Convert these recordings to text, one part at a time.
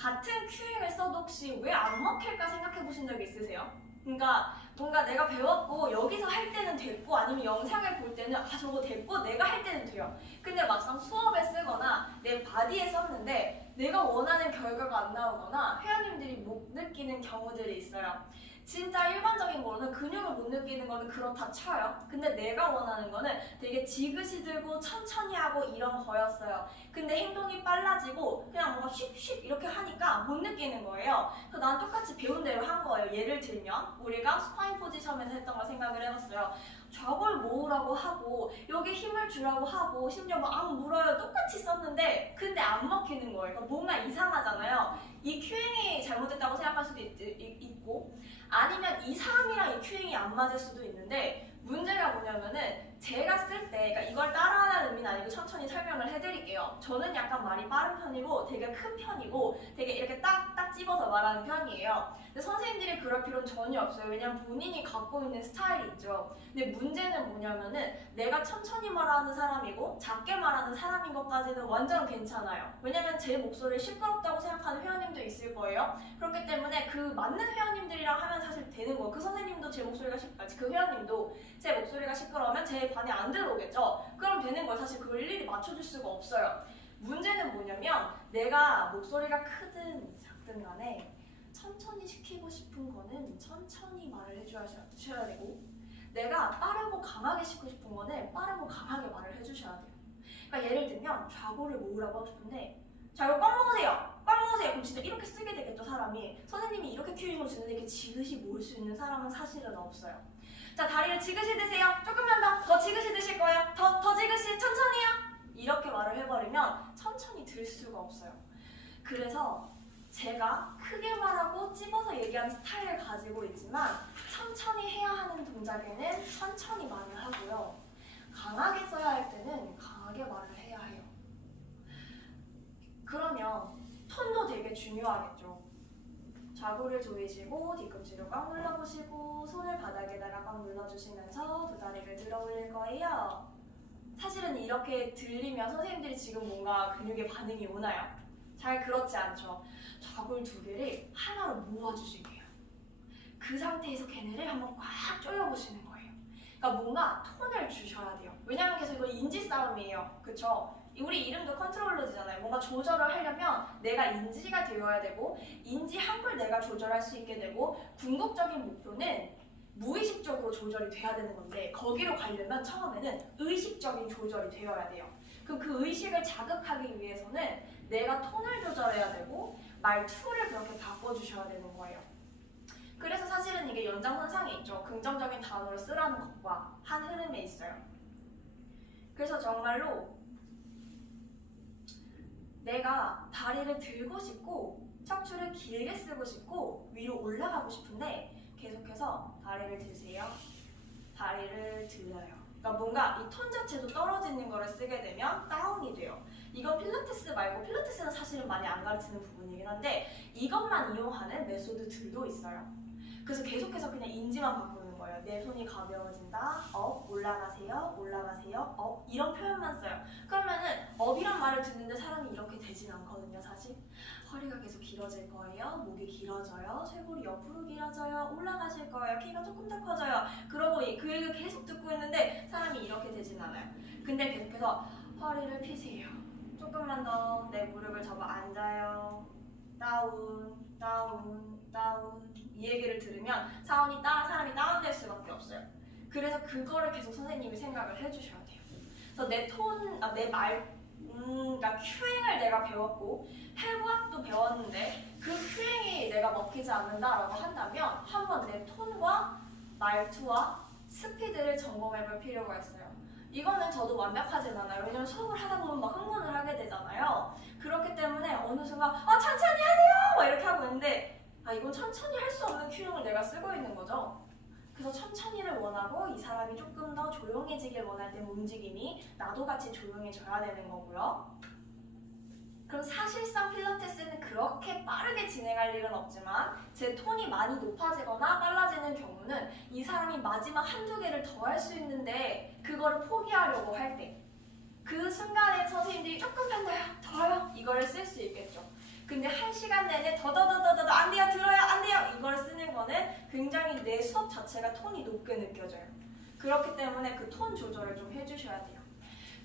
같은 큐잉을 써도 혹시 왜 안 먹힐까 생각해 보신 적 있으세요? 그러니까 뭔가 내가 배웠고 여기서 할 때는 됐고 아니면 영상을 볼 때는 아 저거 됐고 내가 할 때는 돼요. 근데 막상 수업에 쓰거나 내 바디에 썼는데 내가 원하는 결과가 안 나오거나 회원님들이 못 느끼는 경우들이 있어요. 진짜 일반적인 거는 근육을 못 느끼는 거는 그렇다 쳐요. 근데 내가 원하는 거는 되게 지그시 들고 천천히 하고 이런 거였어요. 근데 행동이 빨라지고 그냥 뭔가 쉿쉿 이렇게 하니까 못 느끼는 거예요. 그래서 난 똑같이 배운 대로 한 거예요. 예를 들면 우리가 스파인 포지션에서 했던 걸 생각을 해봤어요. 저걸 모으라고 하고 여기 힘을 주라고 하고 심지어 막안 물어요 똑같이 썼는데 근데 안 먹히는 거예요. 그러니까 뭔가 이상하잖아요. 이 큐잉이 잘못됐다고 생각할 수도 있, 있고 아니면 이 사람이랑 이 큐잉이 안 맞을 수도 있는데 문제가 뭐냐면은 제가 쓸 때 그러니까 이걸 따라하는 의미는 아니고 천천히 설명을 해드릴게요. 저는 약간 말이 빠른 편이고 되게 큰 편이고 되게 이렇게 딱 딱 집어서 말하는 편이에요. 근데 선생님들이 그럴 필요는 전혀 없어요. 왜냐면 본인이 갖고 있는 스타일이 있죠. 근데 문제는 뭐냐면은 내가 천천히 말하는 사람이고 작게 말하는 사람인 것까지는 완전 괜찮아요. 왜냐면 제 목소리를 시끄럽다고 생각하는 회원님도 있을 거예요. 그렇기 때문에 그 맞는 회원님들이랑 하면 사실 되는 거예요. 그 선생님도 제 목소리가 시, 아니, 그 회원님도 제 목소리가 시끄러우면 제 반에 안 들어오겠죠. 그럼 되는 거예요. 사실 그걸 일일이 맞춰줄 수가 없어요. 문제는 뭐냐면 내가 목소리가 크든 작든 간에 천천히 시키고 싶은 거는 천천히 말을 해줘야 주셔야 되고 내가 빠르고 강하게 시키고 싶은 거는 빠르고 강하게 말을 해주셔야 돼요. 그러니까 예를 들면 좌고를 모으라고 하고 싶은데 좌고 꽉 먹으세요. 꽉 먹으세요. 그럼 진짜 이렇게 쓰게 되겠죠 사람이. 선생님이 이렇게 큐잉을 주는데 이렇게 지그시 모을 수 있는 사람은 사실은 없어요. 자 다리를 지그시 드세요. 조금만 더. 더 지그시 드실 거예요. 더, 더 지그시 천천히요. 이렇게 말을 해버리면 천천히 들 수가 없어요. 그래서 제가 크게 말하고 찝어서 얘기하는 스타일을 가지고 있지만 천천히 해야 하는 동작에는 천천히 말을 하고요. 강하게 써야 할 때는 강하게 말을 해야 해요. 그러면 톤도 되게 중요하겠죠. 좌골을 조이시고 뒤꿈치로 꽉 눌러보시고 손을 바닥에다가 꽉 눌러주시면서 두 다리를 들어 올릴 거예요. 사실은 이렇게 들리면 선생님들이 지금 뭔가 근육에 반응이 오나요? 잘 그렇지 않죠. 좌골 두 개를 하나로 모아주실게요. 그 상태에서 걔네를 한번 꽉 조여보시는 거예요. 그러니까 뭔가 톤을 주셔야 돼요. 왜냐면 계속 이거 인지 싸움이에요. 그쵸? 우리 이름도 컨트롤러즈잖아요. 뭔가 조절을 하려면 내가 인지가 되어야 되고 인지 한걸 내가 조절할 수 있게 되고 궁극적인 목표는 무의식적으로 조절이 돼야 되는 건데 거기로 가려면 처음에는 의식적인 조절이 되어야 돼요. 그럼 그 의식을 자극하기 위해서는 내가 톤을 조절해야 되고 말투를 그렇게 바꿔주셔야 되는 거예요. 그래서 사실은 이게 연장선상에 있죠. 긍정적인 단어를 쓰라는 것과 한 흐름에 있어요. 그래서 정말로 내가 다리를 들고 싶고 척추를 길게 쓰고 싶고 위로 올라가고 싶은데 계속해서 다리를 드세요. 다리를 들어요. 그러니까 뭔가 이 톤 자체도 떨어지는 거를 쓰게 되면 다운이 돼요. 이건 필라테스 말고 필라테스는 사실은 많이 안 가르치는 부분이긴 한데 이것만 이용하는 메소드들도 있어요. 그래서 계속해서 그냥 인지만 바꾸는 거예요. 내 손이 가벼워진다. 업, 올라가세요. 올라가세요. 업. 이런 표현만 써요. 그러면은 업이란 말을 듣는데 사람이 이렇게 되진 않거든요, 사실. 허리가 계속 길어질 거예요. 목이 길어져요. 쇄골이 옆으로 길어져요. 올라가실 거예요. 키가 조금 더 커져요. 그러고 이- 그 얘기를 계속 듣고 있는데 사람이 이렇게 되진 않아요. 근데 계속해서 허리를 피세요. 조금만 더 내 무릎을 접어 앉아요. 다운, 다운, 다운. 이 얘기를 들으면 사원이 따, 사람이 다운될 수밖에 없어요. 그래서 그거를 계속 선생님이 생각을 해주셔야 돼요. 그래서 내 톤, 아, 내 말, 음, 그러니까 큐잉을 내가 배웠고 해부학도 배웠는데 그 큐잉이 내가 먹히지 않는다라고 한다면 한번 내 톤과 말투와 스피드를 점검해볼 필요가 있어요. 이거는 저도 완벽하진 않아요. 왜냐면 수업을 하다 보면 막 흥분을 하게 되잖아요. 그렇기 때문에 어느 순간 아 천천히 하세요! 막 이렇게 하고 있는데 아 이건 천천히 할 수 없는 큐잉을 내가 쓰고 있는 거죠. 그래서 천천히를 원하고 이 사람이 조금 더 조용해지길 원할 때 움직임이 나도 같이 조용해져야 되는 거고요. 그럼 사실상 필라테스는 그렇게 빠르게 진행할 일은 없지만 제 톤이 많이 높아지거나 빨라지는 경우는 이 사람이 마지막 한두 개를 더 할 수 있는데 그거를 포기하려고 할 때 그 순간에 선생님들이 조금만 더요, 더요 이거를 쓸 수 있겠죠. 근데 한 시간 내내 더더더더더 안 돼요 들어요 안 돼요 이걸 쓰는 거는 굉장히 내 수업 자체가 톤이 높게 느껴져요. 그렇기 때문에 그 톤 조절을 좀 해주셔야 돼요.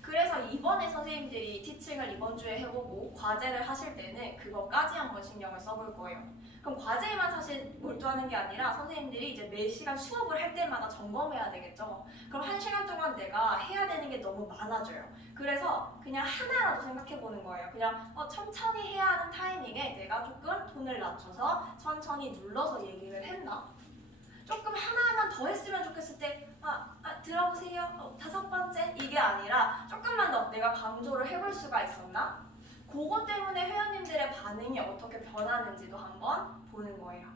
그래서 이번에 선생님들이 티칭을 이번 주에 해보고 과제를 하실 때는 그거까지 한번 신경을 써볼 거예요. 그럼 과제에만 사실 몰두하는 게 아니라 선생님들이 이제 매 시간 수업을 할 때마다 점검해야 되겠죠. 그럼 한 시간 동안 내가 해야 되는 게 너무 많아져요. 그래서 그냥 하나라도 생각해 보는 거예요. 그냥 어, 천천히 해야 하는 타이밍에 내가 조금 톤을 낮춰서 천천히 눌러서 얘기를 했나? 조금 하나만 더 했으면 좋겠을 때, 아, 아, 들어보세요. 어, 다섯 번째. 이게 아니라 조금만 더 내가 강조를 해볼 수가 있었나? 그것 때문에 회원님들의 반응이 어떻게 변하는지도 한번 보는 거예요.